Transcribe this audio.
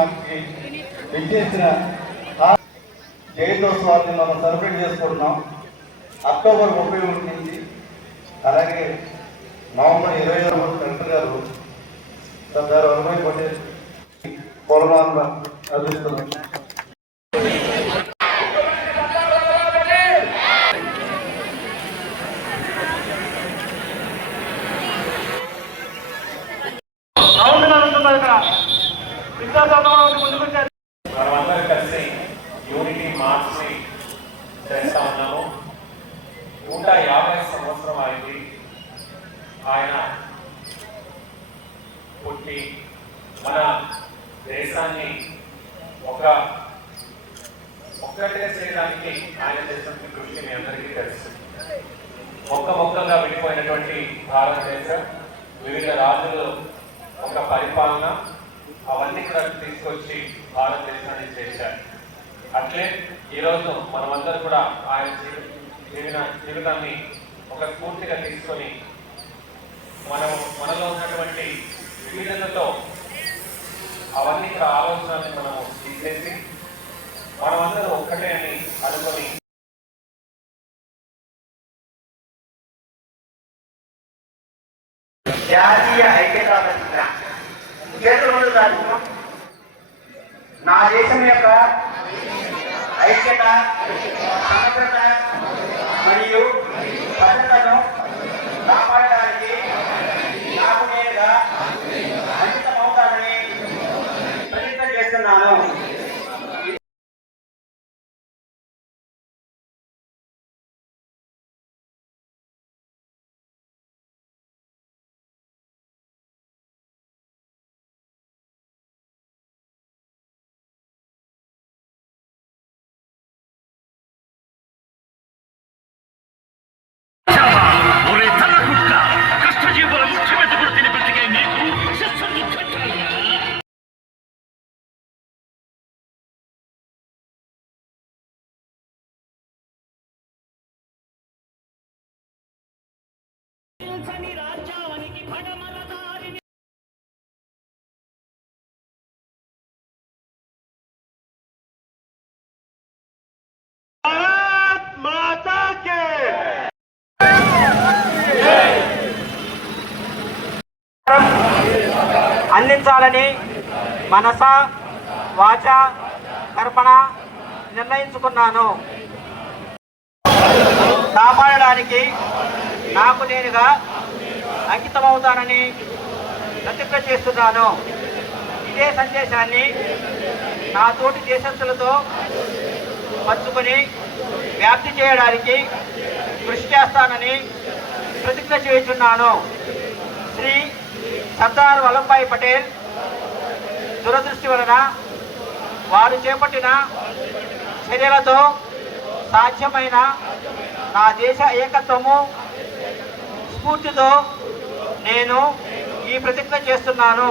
కార్యక్రమానికి విచ్చేసిన జయంతోత్సవాన్ని మనం సెలబ్రేట్ చేసుకుంటున్నాం. అక్టోబర్ ముప్పై ఒకటి నుంచి అలాగే నవంబర్ ఇరవై ఆరు కలెక్టర్ గారు సర్దార్ వల్లభాయ్ పటేల్ పూర్వాలను అందిస్తున్నాం మనమందరం కలిసి యూనిటీ మార్చ్ చేస్తా ఉన్నాము. నూట యాభై సంవత్సరం అయింది ఆయన పుట్టి మన దేశాన్ని ఒక ఒక్కటే చేయడానికి ఆయన చేసినటువంటి కృషి మీ అందరికీ తెలుసు. మొక్క మొక్కగా విడిపోయినటువంటి భారతదేశం వివిధ రాజులు ఒక పరిపాలన అవన్నీ కూడా తీసుకొచ్చి భారతదేశాన్ని చేశారు. అట్లే ఈరోజు మనమందరూ కూడా ఆయన జీవి జీవిన జీవితాన్ని ఒక స్ఫూర్తిగా తీసుకొని మనం మనలో ఉన్నటువంటి వివిధతతో అవన్నీ కూడా ఆలోచనల్ని మనము తీసేసి మనమందరూ ఒక్కటే అని అనుకొని జాతీయ ఐక్యత చేతులు ముందు దాచుకున్నాం నా దేశం యొక్క ఐక్యత సమగ్రత మరియు భద్రతను కాపాడడానికి నాకు నేనుగా అంకితమవుతానని ప్రతిజ్ఞ చేస్తున్నాను. రాజ్యానికి దారిని అందించాలని మనస వాచ కర్పణ నిర్ణయించుకున్నాను. కాపాడడానికి నాకు నేనుగా అంకితమవుతానని ప్రతిజ్ఞ చేస్తున్నాను. ఇదే సందేశాన్ని నా తోటి దేశస్తులతో పంచుకొని వ్యాప్తి చేయడానికి కృషి చేస్తానని ప్రతిజ్ఞ చేస్తున్నాను శ్రీ సర్దార్ వల్లభాయ్ పటేల్ దురదృష్టి వలన వారు చేపట్టిన చర్యలతో సాధ్యమైన నా దేశ ఏకత్వము స్ఫూర్తితో నేను ఈ ప్రతిజ్ఞ చేస్తున్నాను.